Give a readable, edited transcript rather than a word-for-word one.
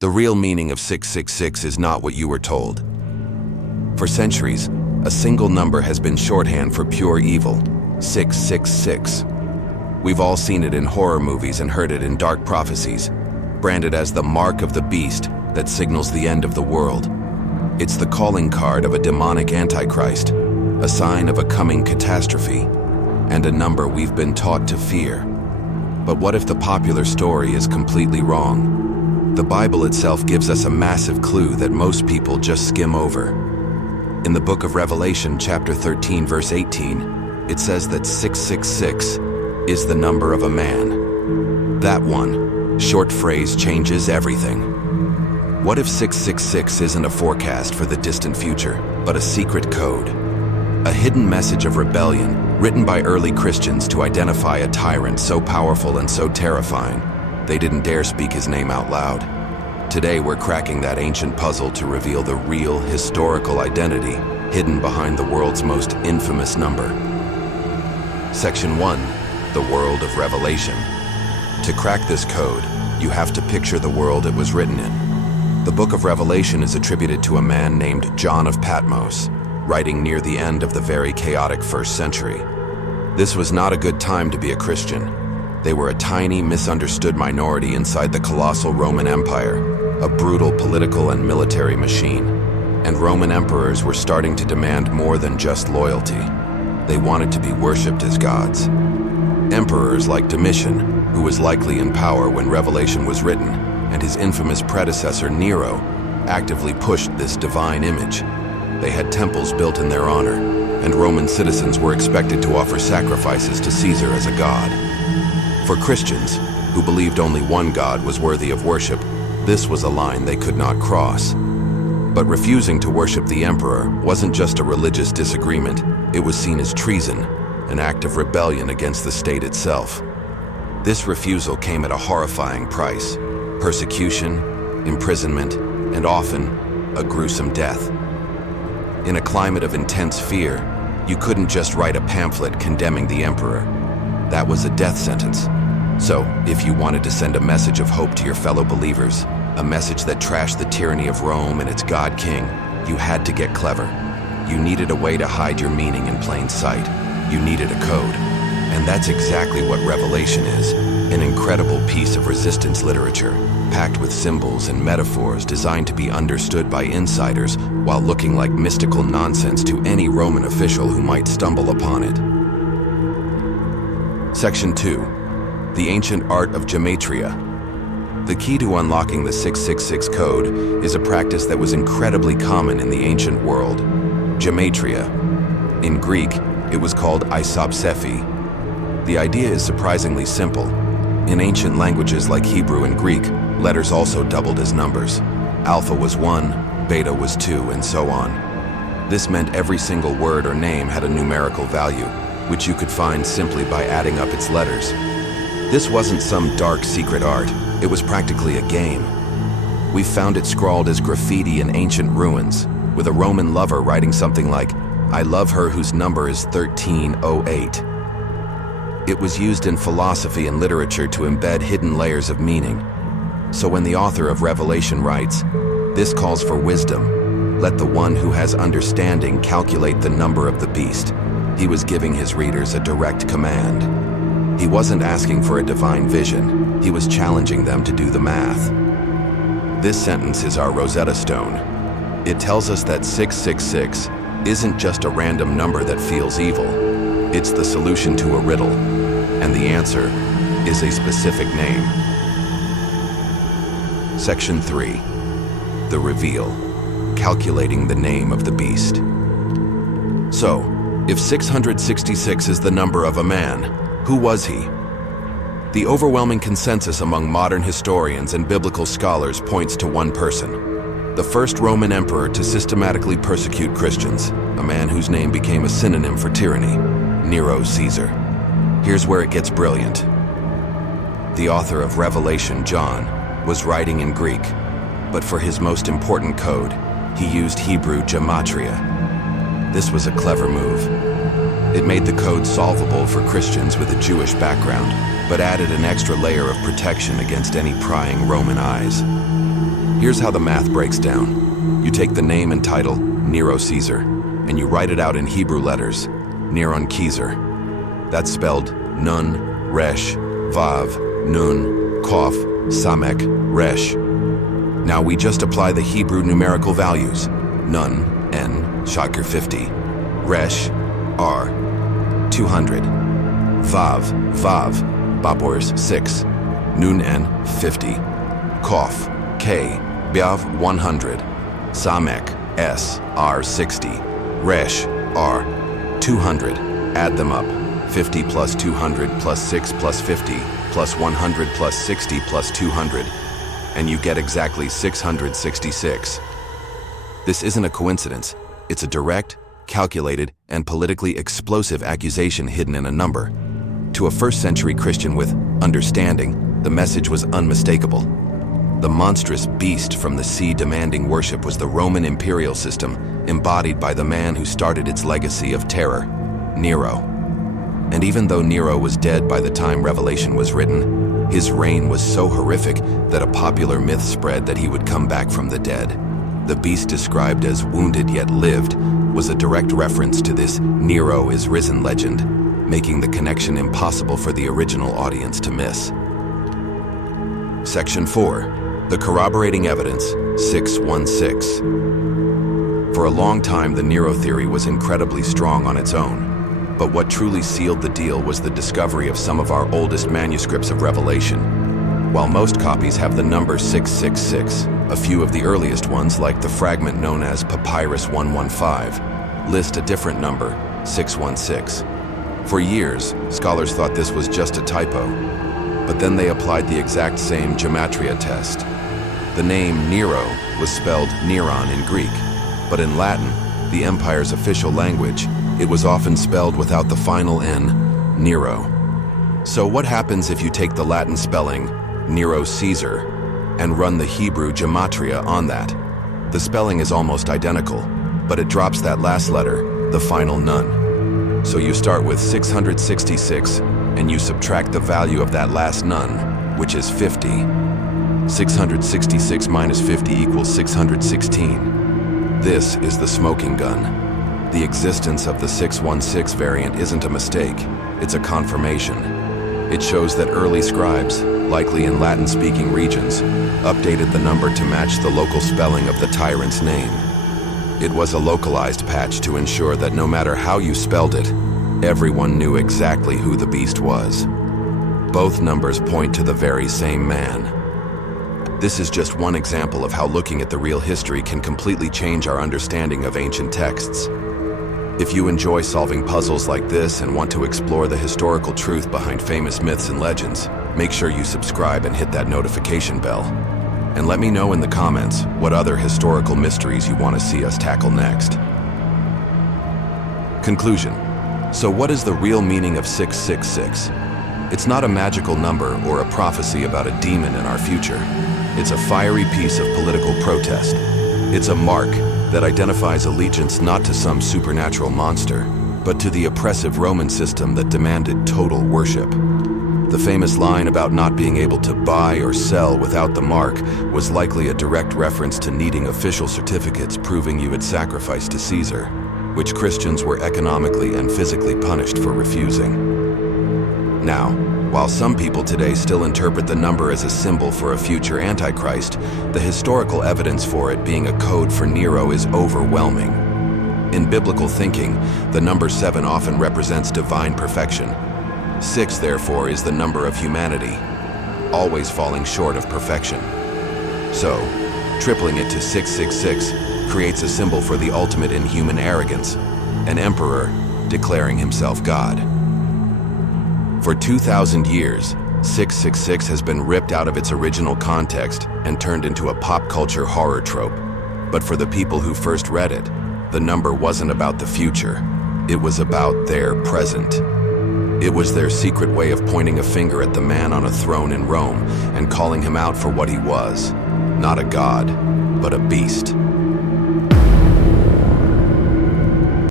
The real meaning of 666 is not what you were told. For centuries, a single number has been shorthand for pure evil, 666. We've all seen it in horror movies and heard it in dark prophecies, branded as the mark of the beast that signals the end of the world. It's the calling card of a demonic antichrist, a sign of a coming catastrophe, and a number we've been taught to fear. But what if the popular story is completely wrong? The Bible itself gives us a massive clue that most people just skim over. In the book of Revelation, chapter 13, verse 18, it says that 666 is the number of a man. That one short phrase changes everything. What if 666 isn't a forecast for the distant future, but a secret code? A hidden message of rebellion written by early Christians to identify a tyrant so powerful and so terrifying, they didn't dare speak his name out loud. Today we're cracking that ancient puzzle to reveal the real historical identity hidden behind the world's most infamous number. Section 1. The world of Revelation. To crack this code, you have to picture the world it was written in. The book of Revelation is attributed to a man named John of Patmos, writing near the end of the very chaotic 1st century. This was not a good time to be a Christian. They were a tiny, misunderstood minority inside the colossal Roman Empire, a brutal political and military machine. And Roman emperors were starting to demand more than just loyalty. They wanted to be worshipped as gods. Emperors like Domitian, who was likely in power when Revelation was written, and his infamous predecessor Nero, actively pushed this divine image. They had temples built in their honor, and Roman citizens were expected to offer sacrifices to Caesar as a god. For Christians, who believed only one God was worthy of worship, this was a line they could not cross. But refusing to worship the emperor wasn't just a religious disagreement, it was seen as treason, an act of rebellion against the state itself. This refusal came at a horrifying price: persecution, imprisonment, and often a gruesome death. In a climate of intense fear, you couldn't just write a pamphlet condemning the emperor. That was a death sentence. So, if you wanted to send a message of hope to your fellow believers, a message that trashed the tyranny of Rome and its God King, you had to get clever. You needed a way to hide your meaning in plain sight. You needed a code. And that's exactly what Revelation is, an incredible piece of resistance literature, packed with symbols and metaphors designed to be understood by insiders while looking like mystical nonsense to any Roman official who might stumble upon it. Section 2. The Ancient Art of Gematria. The key to unlocking the 666 code is a practice that was incredibly common in the ancient world: gematria. In Greek, it was called isopsephy. The idea is surprisingly simple. In ancient languages like Hebrew and Greek, letters also doubled as numbers. Alpha was 1, beta was 2, and so on. This meant every single word or name had a numerical value, which you could find simply by adding up its letters. This wasn't some dark secret art, it was practically a game. We found it scrawled as graffiti in ancient ruins, with a Roman lover writing something like, "I love her whose number is 1308. It was used in philosophy and literature to embed hidden layers of meaning. So when the author of Revelation writes, "This calls for wisdom. Let the one who has understanding calculate the number of the beast," he was giving his readers a direct command. He wasn't asking for a divine vision, he was challenging them to do the math. This sentence is our Rosetta Stone. It tells us that 666 isn't just a random number that feels evil. It's the solution to a riddle, and the answer is a specific name. Section 3. The Reveal. Calculating the name of the beast. So, if 666 is the number of a man, who was he? The overwhelming consensus among modern historians and biblical scholars points to one person: the first Roman emperor to systematically persecute Christians, a man whose name became a synonym for tyranny: Nero Caesar. Here's where it gets brilliant. The author of Revelation, John, was writing in Greek, but for his most important code, he used Hebrew gematria. This was a clever move. It made the code solvable for Christians with a Jewish background, but added an extra layer of protection against any prying Roman eyes. Here's how the math breaks down. You take the name and title, Nero Caesar, and you write it out in Hebrew letters, Neron Caesar. That's spelled Nun, Resh, Vav, Nun, Kof, Samek, Resh. Now we just apply the Hebrew numerical values. Nun, N, Shakir 50. Resh, R, 200. Vav, Babors 6. Nun N, 50. Kof, K, Biav 100. Samek, S, R 60. Resh, R, 200. Add them up. 50 plus 200 plus 6 plus 50 plus 100 plus 60 plus 200. And you get exactly 666. This isn't a coincidence. It's a direct, calculated, and politically explosive accusation hidden in a number. To a first-century Christian with understanding, the message was unmistakable. The monstrous beast from the sea demanding worship was the Roman imperial system, embodied by the man who started its legacy of terror, Nero. And even though Nero was dead by the time Revelation was written, his reign was so horrific that a popular myth spread that he would come back from the dead. The beast, described as wounded yet lived, was a direct reference to this Nero is risen legend, making the connection impossible for the original audience to miss. Section 4. The Corroborating Evidence, 616. For a long time, the Nero theory was incredibly strong on its own. But what truly sealed the deal was the discovery of some of our oldest manuscripts of Revelation. While most copies have the number 666, a few of the earliest ones, like the fragment known as Papyrus 115, list a different number, 616. For years, scholars thought this was just a typo, but then they applied the exact same gematria test. The name Nero was spelled Neron in Greek, but in Latin, the empire's official language, it was often spelled without the final N, Nero. So what happens if you take the Latin spelling, Nero Caesar, and run the Hebrew gematria on that? The spelling is almost identical, but it drops that last letter, the final nun. So you start with 666, and you subtract the value of that last nun, which is 50. 666 minus 50 equals 616. This is the smoking gun. The existence of the 616 variant isn't a mistake, it's a confirmation. It shows that early scribes, likely in Latin-speaking regions, updated the number to match the local spelling of the tyrant's name. It was a localized patch to ensure that no matter how you spelled it, everyone knew exactly who the beast was. Both numbers point to the very same man. This is just one example of how looking at the real history can completely change our understanding of ancient texts. If you enjoy solving puzzles like this and want to explore the historical truth behind famous myths and legends, make sure you subscribe and hit that notification bell. And let me know in the comments what other historical mysteries you want to see us tackle next. Conclusion. So what is the real meaning of 666? It's not a magical number or a prophecy about a demon in our future. It's a fiery piece of political protest. It's a mark that identifies allegiance not to some supernatural monster, but to the oppressive Roman system that demanded total worship. The famous line about not being able to buy or sell without the mark was likely a direct reference to needing official certificates proving you had sacrificed to Caesar, which Christians were economically and physically punished for refusing. Now, while some people today still interpret the number as a symbol for a future Antichrist, the historical evidence for it being a code for Nero is overwhelming. In biblical thinking, the number 7 often represents divine perfection. 6, therefore, is the number of humanity, always falling short of perfection. So, tripling it to 666 creates a symbol for the ultimate in human arrogance, an emperor declaring himself God. For 2,000 years, 666 has been ripped out of its original context and turned into a pop culture horror trope. But for the people who first read it, the number wasn't about the future. It was about their present. It was their secret way of pointing a finger at the man on a throne in Rome and calling him out for what he was. Not a god, but a beast.